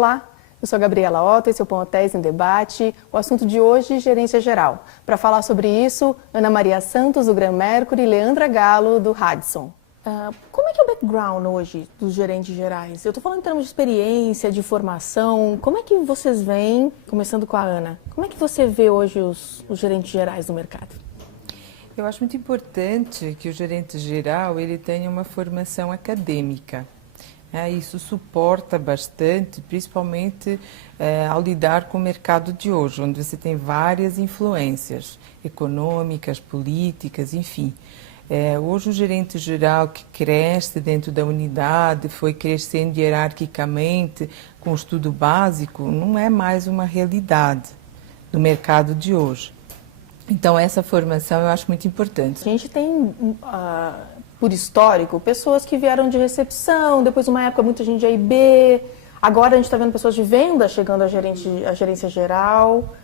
Olá, eu sou a Gabriela Otto, esse é o Pão Hotéis em Debate. O assunto de hoje, gerência geral. Para falar sobre isso, Ana Maria Santos, do Gran Mercury, e Leandra Galo, do Radisson. Como é que é o background hoje dos gerentes gerais? Eu estou falando em termos de experiência, de formação. Como é que vocês veem, começando com a Ana, como é que você vê hoje os gerentes gerais do mercado? Eu acho muito importante que o gerente geral ele tenha uma formação acadêmica. Isso suporta bastante, principalmente ao lidar com o mercado de hoje, onde você tem várias influências econômicas, políticas, enfim. Hoje o gerente geral que cresce dentro da unidade, foi crescendo hierarquicamente com o estudo básico, não é mais uma realidade do mercado de hoje. Então essa formação eu acho muito importante. A gente tem, por histórico, pessoas que vieram de recepção, depois uma época muita gente de A&B, agora a gente está vendo pessoas de venda chegando à gerência geral.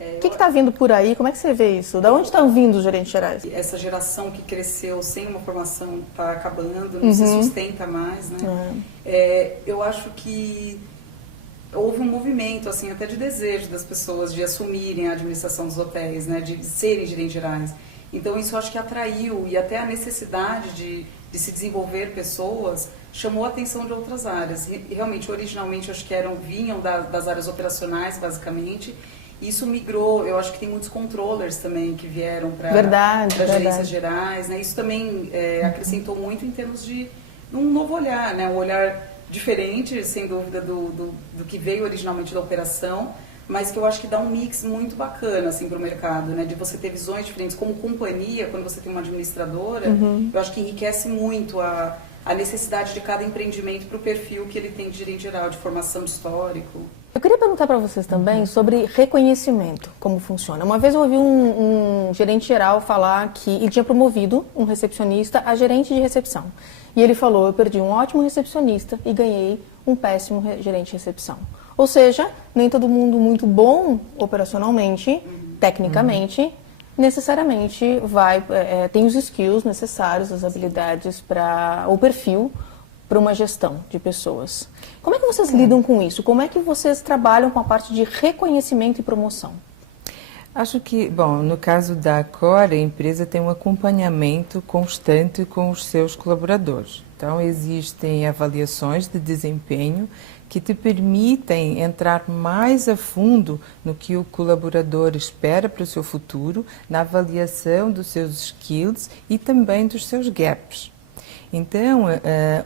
O que está vindo por aí? Como é que você vê isso? Da onde estão vindo os gerentes gerais? Essa geração que cresceu sem uma formação está acabando, não se sustenta mais, né? Eu acho que houve um movimento, assim, até de desejo das pessoas de assumirem a administração dos hotéis, né? De serem gerentes gerais. Então isso eu acho que atraiu, e até a necessidade de se desenvolver pessoas chamou a atenção de outras áreas. E realmente, originalmente, acho que vinham das áreas operacionais, basicamente. Isso migrou, eu acho que tem muitos controllers também que vieram para gerências gerais, né? Isso também acrescentou muito em termos de um novo olhar, né? Um olhar diferente, sem dúvida, do que veio originalmente da operação, mas que eu acho que dá um mix muito bacana assim, para o mercado, né? De você ter visões diferentes como companhia, quando você tem uma administradora, eu acho que enriquece muito a necessidade de cada empreendimento para o perfil que ele tem de gerente geral, de formação de histórico. Eu queria perguntar para vocês também sobre reconhecimento, como funciona. Uma vez eu ouvi um gerente geral falar que ele tinha promovido um recepcionista a gerente de recepção. E ele falou, eu perdi um ótimo recepcionista e ganhei um péssimo gerente de recepção. Ou seja, nem todo mundo muito bom operacionalmente, tecnicamente, necessariamente tem os skills necessários, as habilidades o perfil para uma gestão de pessoas. Como é que vocês lidam com isso? Como é que vocês trabalham com a parte de reconhecimento e promoção? Acho que, bom, no caso da Accor, a empresa tem um acompanhamento constante com os seus colaboradores. Então, existem avaliações de desempenho que te permitem entrar mais a fundo no que o colaborador espera para o seu futuro, na avaliação dos seus skills e também dos seus gaps. Então,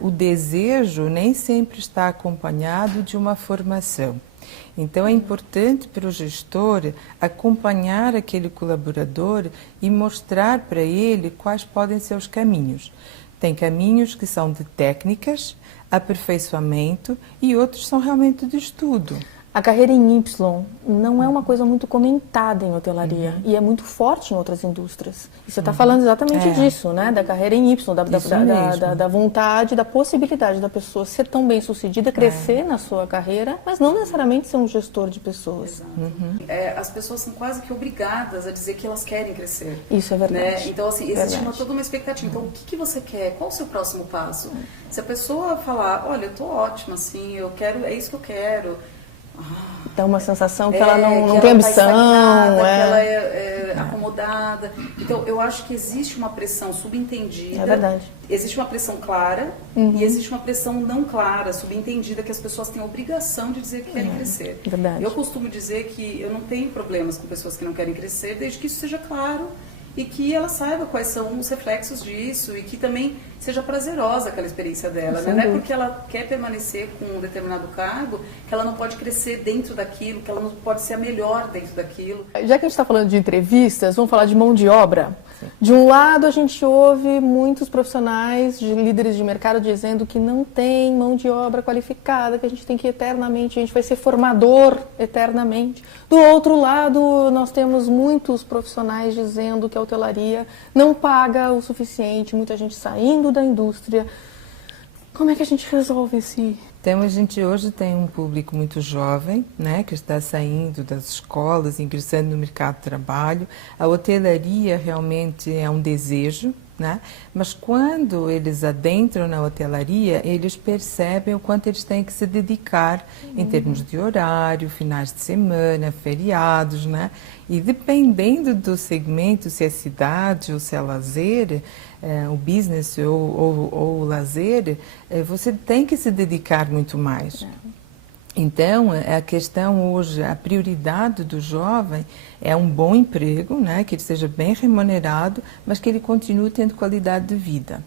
o desejo nem sempre está acompanhado de uma formação. Então, é importante para o gestor acompanhar aquele colaborador e mostrar para ele quais podem ser os caminhos. Tem caminhos que são de técnicas, aperfeiçoamento e outros são realmente de estudo. A carreira em Y não é uma coisa muito comentada em hotelaria e é muito forte em outras indústrias. E você está falando exatamente disso, né? Da carreira em Y, da vontade, da possibilidade da pessoa ser tão bem sucedida, crescer na sua carreira, mas não necessariamente ser um gestor de pessoas. As pessoas são quase que obrigadas a dizer que elas querem crescer. Isso é verdade. Né? Então, assim, existe toda uma expectativa. Então, o que você quer? Qual o seu próximo passo? Se a pessoa falar, olha, eu estou ótima, assim, é isso que eu quero. Dá uma sensação que ela não tem ambição, que ela é acomodada. Então, eu acho que existe uma pressão subentendida. É verdade. Existe uma pressão clara e existe uma pressão não clara, subentendida, que as pessoas têm a obrigação de dizer que querem crescer. Verdade. Eu costumo dizer que eu não tenho problemas com pessoas que não querem crescer, desde que isso seja claro e que ela saiba quais são os reflexos disso e que também seja prazerosa aquela experiência dela. Né? Não é porque ela quer permanecer com um determinado cargo que ela não pode crescer dentro daquilo, que ela não pode ser a melhor dentro daquilo. Já que a gente está falando de entrevistas, vamos falar de mão de obra. Sim. De um lado, a gente ouve muitos profissionais, líderes de mercado, dizendo que não tem mão de obra qualificada, que a gente tem que eternamente, a gente vai ser formador eternamente. Do outro lado, nós temos muitos profissionais dizendo que a hotelaria não paga o suficiente, muita gente saindo da indústria. Como é que a gente resolve esse... Então, a gente hoje tem um público muito jovem, né, que está saindo das escolas, ingressando no mercado de trabalho. A hotelaria realmente é um desejo, né? Mas quando eles adentram na hotelaria, eles percebem o quanto eles têm que se dedicar em termos de horário, finais de semana, feriados, né? E dependendo do segmento, se é cidade ou se é lazer, o business ou o lazer, você tem que se dedicar muito mais. Então, a questão hoje, a prioridade do jovem é um bom emprego, né, que ele seja bem remunerado, mas que ele continue tendo qualidade de vida.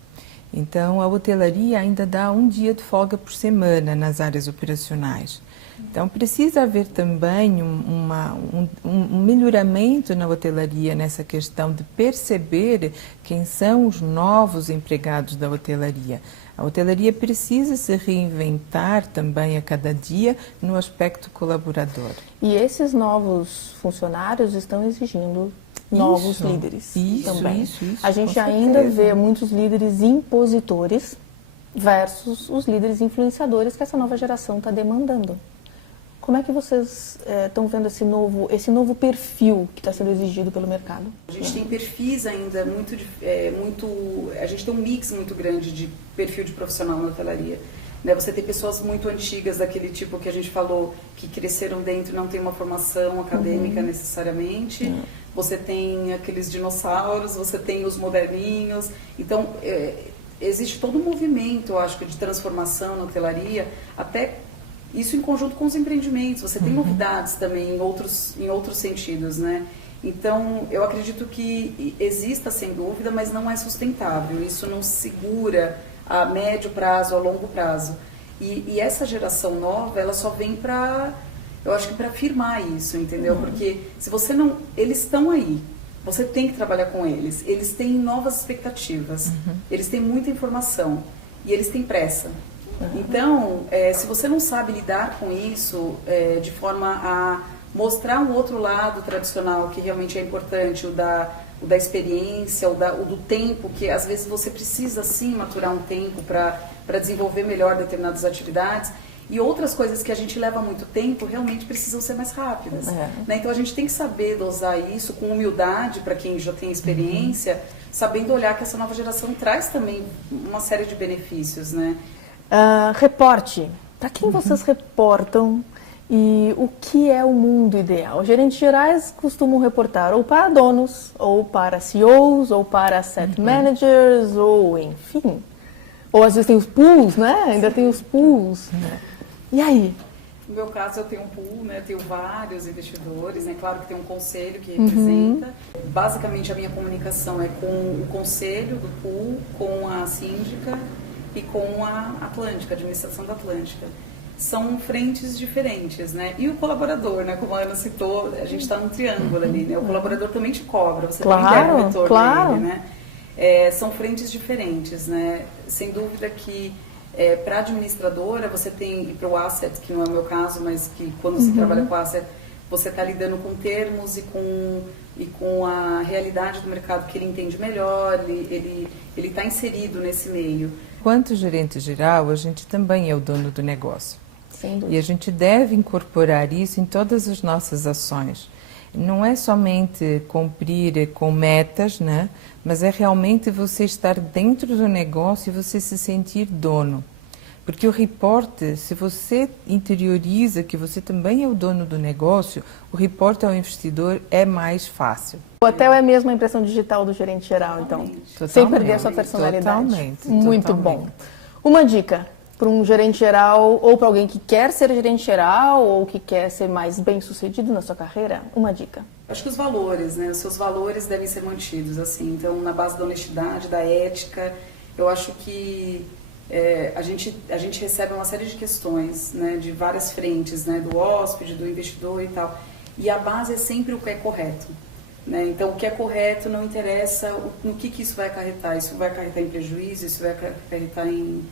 Então, a hotelaria ainda dá um dia de folga por semana nas áreas operacionais. Então, precisa haver também um melhoramento na hotelaria nessa questão de perceber quem são os novos empregados da hotelaria. A hotelaria precisa se reinventar também a cada dia no aspecto colaborador. E esses novos funcionários estão exigindo novos líderes também. Isso, a gente ainda vê muitos líderes impositores versus os líderes influenciadores que essa nova geração está demandando. Como é que vocês estão vendo esse novo perfil que está sendo exigido pelo mercado? A gente tem perfis ainda a gente tem um mix muito grande de perfil de profissional na hotelaria. Né? Você tem pessoas muito antigas, daquele tipo que a gente falou, que cresceram dentro e não tem uma formação acadêmica necessariamente. Você tem aqueles dinossauros, você tem os moderninhos. Então, existe todo um movimento, eu acho, de transformação na hotelaria, até isso em conjunto com os empreendimentos. Você tem novidades também em outros sentidos, né? Então, eu acredito que exista, sem dúvida, mas não é sustentável. Isso não segura a médio prazo, a longo prazo. E essa geração nova, ela só vem eu acho que para afirmar isso, entendeu? Porque se você não... Eles estão aí. Você tem que trabalhar com eles. Eles têm novas expectativas. Eles têm muita informação. E eles têm pressa. Então, se você não sabe lidar com isso de forma a mostrar um outro lado tradicional que realmente é importante, o da experiência, o do tempo, que às vezes você precisa sim maturar um tempo para desenvolver melhor determinadas atividades, e outras coisas que a gente leva muito tempo realmente precisam ser mais rápidas. Né? Então a gente tem que saber dosar isso com humildade para quem já tem experiência, sabendo olhar que essa nova geração traz também uma série de benefícios, né? Reporte. Para quem vocês reportam e o que é o mundo ideal? Gerentes gerais costumam reportar ou para donos, ou para CEOs, ou para asset managers, ou enfim. Ou às vezes tem os pools, né? Ainda tem os pools. E aí? No meu caso, eu tenho um pool, né? Tenho vários investidores, né? Claro que tem um conselho que representa. Basicamente, a minha comunicação é com o conselho do pool, com a síndica e com a Atlântica, a administração da Atlântica. São frentes diferentes, né? E o colaborador, né? Como a Ana citou, a gente está num triângulo ali, né? O colaborador também te cobra, você também quer o retorno dele, né? São frentes diferentes, né? Sem dúvida que para a administradora você tem, e para o asset, que não é o meu caso, mas que quando você trabalha com asset, você está lidando com termos e com a realidade do mercado que ele entende melhor, ele está inserido nesse meio. Quanto gerente geral, a gente também é o dono do negócio. Sem dúvida. E a gente deve incorporar isso em todas as nossas ações. Não é somente cumprir com metas, né? Mas é realmente você estar dentro do negócio e você se sentir dono. Porque o reporte, se você interioriza que você também é o dono do negócio, o reporte ao investidor é mais fácil. O hotel é mesmo a impressão digital do gerente geral, então. Sem perder a sua personalidade. Muito bom. Uma dica para um gerente geral ou para alguém que quer ser gerente geral ou que quer ser mais bem-sucedido na sua carreira, uma dica. Acho que os valores, né? Os seus valores devem ser mantidos, assim. Então, na base da honestidade, da ética, eu acho que a gente recebe uma série de questões, né? De várias frentes, né? Do hóspede, do investidor e tal. E a base é sempre o que é correto. Né? Então, o que é correto não interessa no que isso vai acarretar. Isso vai acarretar em prejuízo, isso vai acarretar em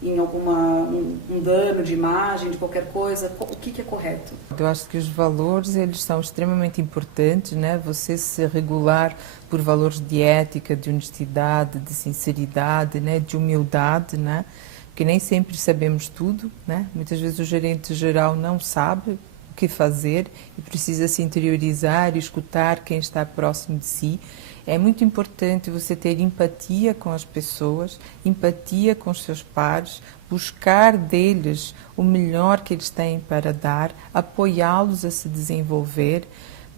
um dano de imagem, de qualquer coisa. O que é correto? Eu acho que os valores, eles são extremamente importantes, né? Você se regular por valores de ética, de honestidade, de sinceridade, né? De humildade, né? Porque nem sempre sabemos tudo, né? Muitas vezes o gerente geral não sabe o que fazer e precisa se interiorizar e escutar quem está próximo de si. É muito importante você ter empatia com as pessoas, empatia com os seus pares, buscar deles o melhor que eles têm para dar, apoiá-los a se desenvolver.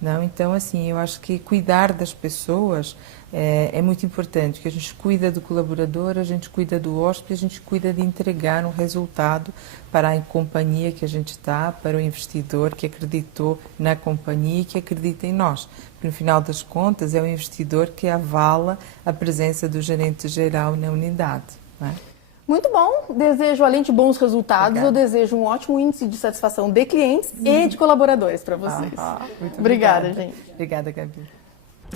Não? Então, assim, eu acho que cuidar das pessoas é muito importante, que a gente cuida do colaborador, a gente cuida do hóspede, a gente cuida de entregar um resultado para a companhia que a gente está, para o investidor que acreditou na companhia e que acredita em nós. Porque, no final das contas, é o investidor que avala a presença do gerente geral na unidade. Não é? Muito bom. Desejo, além de bons resultados, Obrigada. eu desejo um ótimo índice de satisfação de clientes e de colaboradores para vocês. Muito obrigada, gente. Obrigada, Gabi.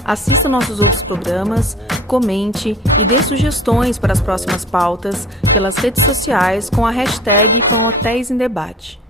Assista nossos outros programas, comente e dê sugestões para as próximas pautas pelas redes sociais com a hashtag Com Hotéis em Debate.